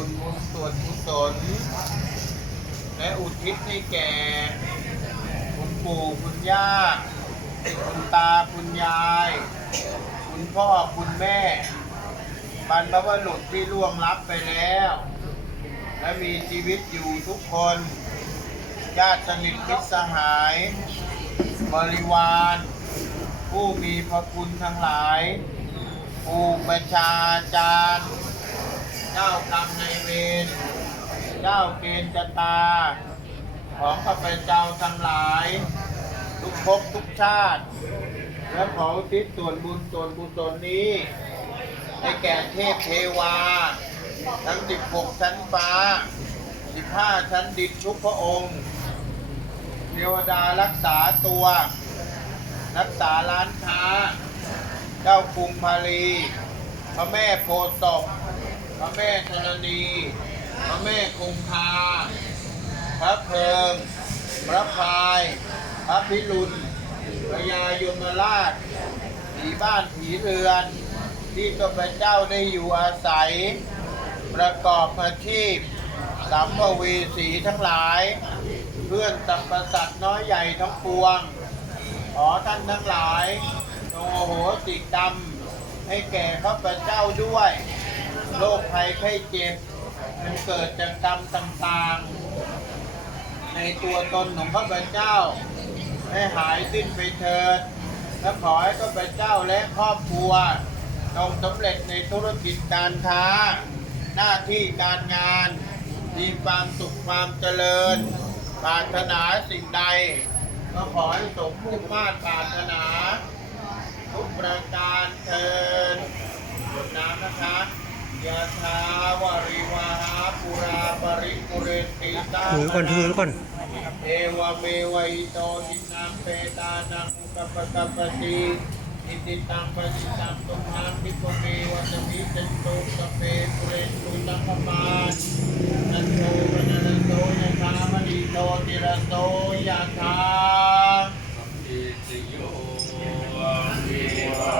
ส่วนบุญส่วนกุศลและอุทิศให้แก่ คุณปู่คุณย่า คุณตาคุณยาย คุณพ่อคุณแม่บรรพบุรุษที่ล่วงลับไปแล้ว และมีชีวิตอยู่ทุกคนญาติสนิทมิตรสหาย บริวาร ผู้มีพระคุณทั้งหลาย ผู้ประชาจารย์ เจ้ากรรมนายเวรเจ้าเกณฑ์ชะตา ของข้าพเจ้าทั้งหลาย ทุกภพทุกชาติ และขอทิศส่วนบุญส่วนกุศลนี้ ให้แก่เทพเทวา ทั้ง 16 ชั้นฟ้า 15 ชั้นดินทุกพระองค์เทวดารักษาตัว รักษาร้านค้า เจ้ากรุงพาลีพระแม่โพธิ์ศพ พระแม่ธรณีพระแม่คงคาพระเพลิงพระพายพระพิรุณพญายมราชผีบ้านผีเรือน ที่ข้าพเจ้าได้อยู่อาศัย ประกอบอาชีพสัมภเวสีทั้งหลาย เพื่อนสรรพสัตว์น้อยใหญ่ทั้งปวง ขอท่านทั้งหลายจงโอโหสิกรรมให้แก่ข้าพเจ้าด้วย โรคภัยไข้เจ็บ มันเกิดจากกรรมต่างๆ ในตัวตนของข้าพเจ้า ให้หายสิ้นไปเถิด และขอให้ข้าพเจ้าและครอบครัวจงสำเร็จในธุรกิจการค้า หน้าที่การงาน มีความสุขความเจริญ ปรารถนาสิ่งใด ก็ขอให้สมมุ่งมาตรปรารถนา ทุกประการเทินหยดน้ำนะคะยะทาวาริวาหาปุราปริปุเรนติตา ถือก่อนถือก่อนเอวเมวัยโตทินังเปตานังกัปปะกัปะติอิติตังปฏิตังตุมหังนิโกเมวัตมิจันโตสเปปุเรตุตังปมานันโตปนันโตยะธามณิโตติระโตยะธาจิติโยวิวา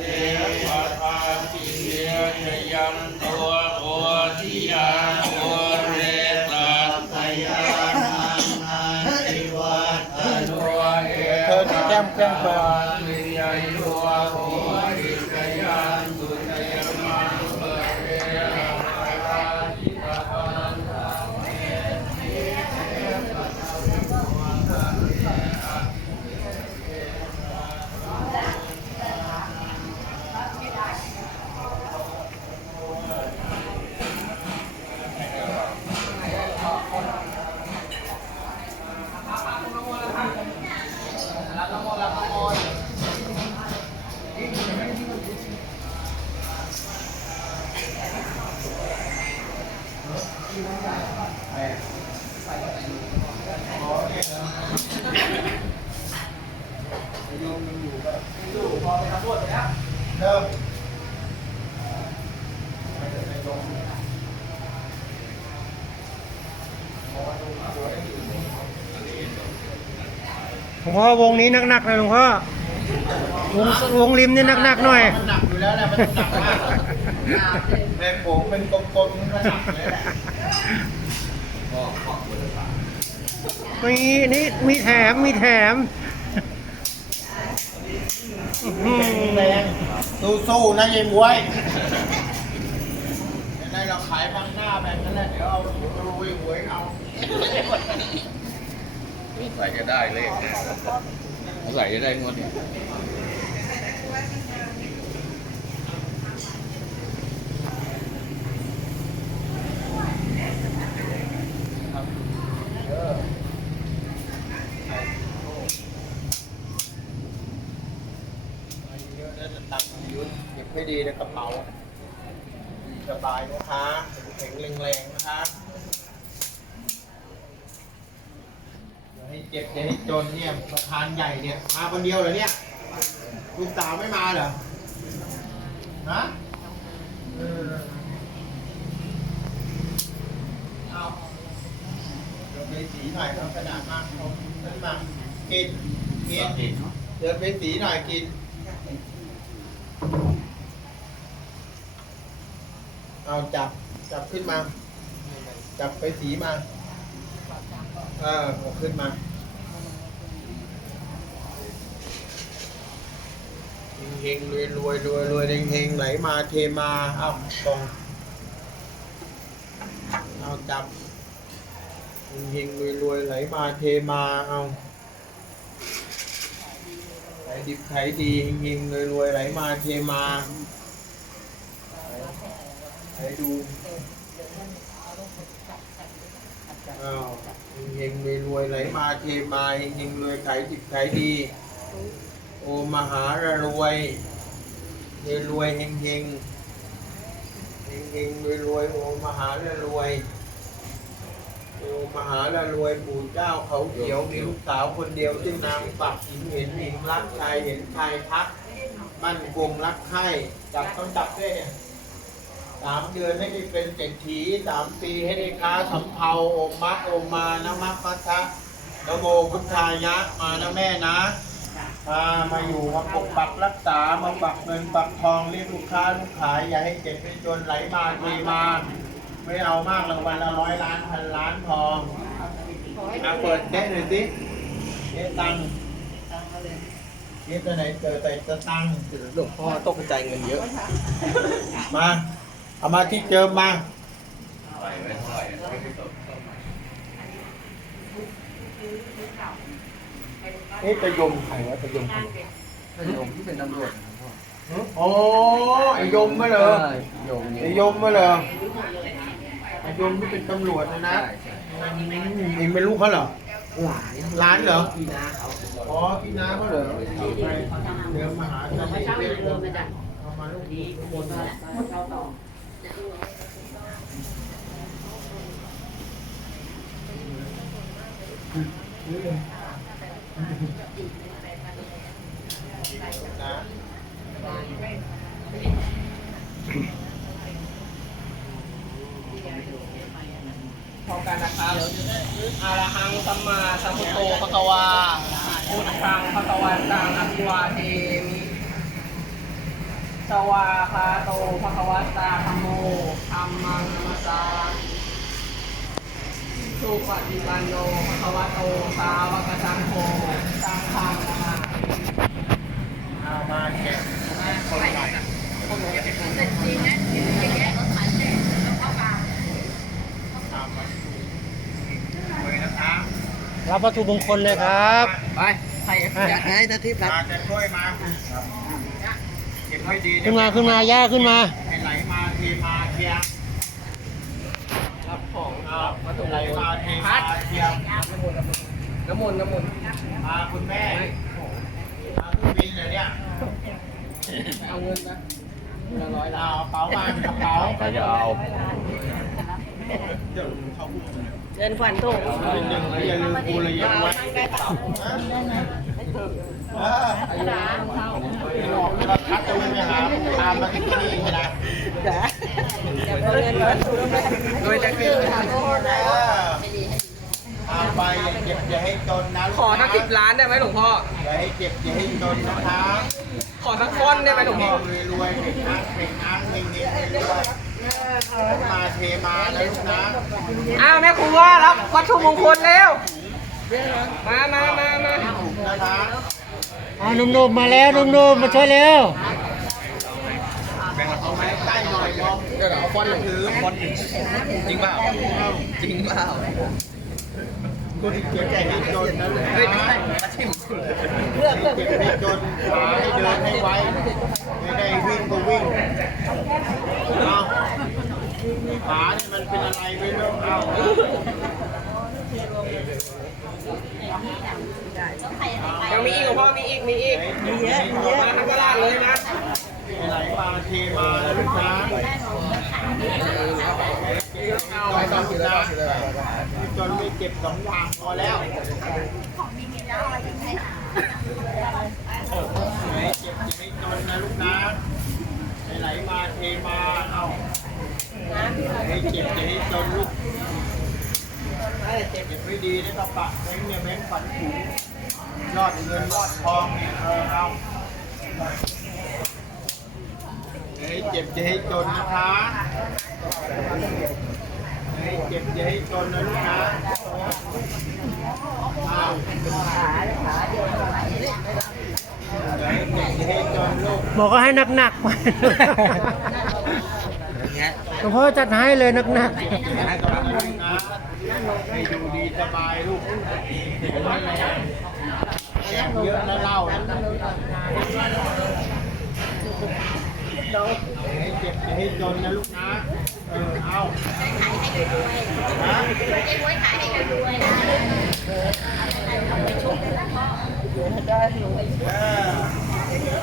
เทปะทานกิเยชยันตัวโอทิยาโอเรตัสยานังนันติวัตตโนเอเธอที่แก้มแก้มเปิด วิญญาณัวโหริกยานสุจยมังเปเรราจิตาปันธาเม เริ่มหลวงพ่อวงนี้หนักๆนะหลวงพ่อวงวงริมนี่หนักๆหน่อยมันหนักอยู่แล้วแหละมันหนักมากแม่โขงเป็นกลมๆมันก็หนักเลยแหละมีนี่มีแถมมีแถมอื้อหือ แรง สู้ๆนะยายบวยเดี๋ยวได้เราขายบางหน้าแบบนั้นแหละเดี๋ยวเอาลุยหวยเอาใส่จะได้เลขใส่จะได้งวดเนี่ยเยอะแล้วจะตังค์ยื ดเก็บให้ดีในกระเป๋าสบายนะคะแข็งแรงๆนะคะอย่าให้เจ็บอย่าให้จนเนี่ยประธานใหญ่เนี่ย มาคนเดียวเหรอเนี่ยลูกสาวไม่มาเหรอฮะเออเอาเดี๋ยวไปสีหน่อยเอากระดาษมาเอานั่นมากินกินเดินไปสีหน่อยกิน เอาจับจับขึ้นมา จับไปสีมา เออเอาขึ้นมาเฮงรวยรวยรวยรวยเฮงเฮงไหลมาเทมาเอาตรงเอาจับเฮงรวยรวยไหลมาเทมาเอาขายดิบขายดีเฮงๆรวยไหลมาเทมา ขายดูอ้าวเฮงๆรวยไหลมาเทมาเฮงๆรวยขายดิบขายดี โอมหารวยรวยรวยเฮงเฮงเฮงรวยรวยโอมหารรวยโอมหาละรวยปู่เจ้าเขาเขียวมีลูกสาวคนเดียวชื่อนางปักหินเห็นหินรักชายเห็นชายทักมั่นคงรักใคร่จับต้องจับด้วยเนี่ย สามเดือนให้ได้เป็นเศรษฐีสามปีให้ได้ค้าสำเภาโอมมะโอมานะมัคพัทธะนะโมพุทธายะมานะแม่นะพามาอยู่มาปกปักรักษามาปักเงินปักทองเรียกลูกค้าลูกขายอย่าให้เจ็บให้จนไหลมาเทมา ไม่เอามากรางวัลละร้อยล้านพันล้านทองมาเปิดเด้หน่อยสิเด้ตังค์เด้ตัวไหนเจอแต่จะตังค์หลวงพ่อตกใจเงินเยอะ มา เอามาที่เจิมมาเอ๊ะตะยมใครวะตะยมใครโยมที่เป็นตำรวจโอ้ไอยมมาเหรอโยมไอยมมาเหรอไอยมที่เป็นตำรวจนะนะเองเป็นลูกเขาเหรอ หลายร้านเหรอ พี่นาเขาอ๋อพี่น้าเขาเหรอเดี๋ยวมาหาจะไม่เรียกเอามาลูก ดีบนนะ พร้อมกันนะครับอาระหังสัมมาสัมพุทโธภะคะวาพุทธังภะคะวันตังอภิวาเท สวาคาโตภะคะวัตตาธัมโมธัมมังนัมสสาสุปฏิปันโนภะคะวะโต สาวกสังโฆสังฆังนามาเอามาแกะคนไหนตามมาเลยนะคะรับวัตถุมงคลเลยครับ ไปใครอยากได้นาทีรับมาจะช่วยมา เก็บให้ดีขึ้นมาขึ้นมาย่าขึ้นมาไหลมาเทมาเคลียรับของเอาวัตถุไหลมงคมาเทพัมาดเคลียร์น้ำมนต์น้ำมนต์มาคุณแม่มาคุณบินเลยเนี่ยเอาเงินนะละร้อยล้าเอานกระเป๋ามากระเป๋าใครจะเอาเดี๋ยวเขาเดินขวัญถูกเป็นหนึ่งแล้วอย่าลืมกู เลยยังไว้เออไม่ออกจะวิ่งไปหาตามมาที่นี่นะโดยจะคือเอาไปอย่าเจ็บอย่าให้จนนะขอสักสิบล้านได้ไหมหลวงพ่อ อย่าให้เจ็บอย่าให้จนนะคะขอสักก้อนได้ไหมหลวงพ่อรวยรวยเด็กอังเด็กอังเด็กเด็กรวยมาเทมานะลูกนะอ้าวแม่ครูว่ารับวัตถุมงคลเร็วมามามามา นะคะอ่าหนุ่มๆมาแล้วหนุ่มๆมาช่วยเร็วเอาไม้ใกล้หน่อยมองเดี๋ยวเอาฟอนต์หนึ่งถือฟอนต์หนึ่งจริงเปล่าจริงเปล่าคนที่เจ็บอย่าให้จนนะลูกเฮ้ยไม่นะใช่มาชิมเจ็บให้จนขาให้เดินให้ไวไม่ได้วิ่งก็วิ่งเอาขาเนี่ยมันเป็นอะไรไม่รู้เอา ยังมีอีกหลวงพ่อมีอีกมีอีกมีเยอะมีเยอะมาทั้งตลาดเลยนะไหลมาเทมาลูกนะเอาไปสองกิโลจนไม่เก็บสองอย่างพอแล้วไหนเจ็บอย่าให้จนนะลูกนะไหลมาเทมาเอาให้เจ็บอย่าให้จนลูก เจ็บไม่ดีนะกระปะไว้เนี่ยแม่งฝันถุงยอดเงินยอดทองเนี่ยเออเอาอย่าให้เจ็บอย่าให้จนนะคะอย่าให้เจ็บอย่าให้จนนะลูกนะอ้าวอย่าให้เจ็บอย่าให้จนลูก บอกก็ให้หนักๆไป หลวงพ่อจัดให้เลยหนักให้ดูดีสบายลูกแอบเยอะนะเล่านะให้เจ็บอย่าให้จนนะลูกนะ เออ เอาฮะเออ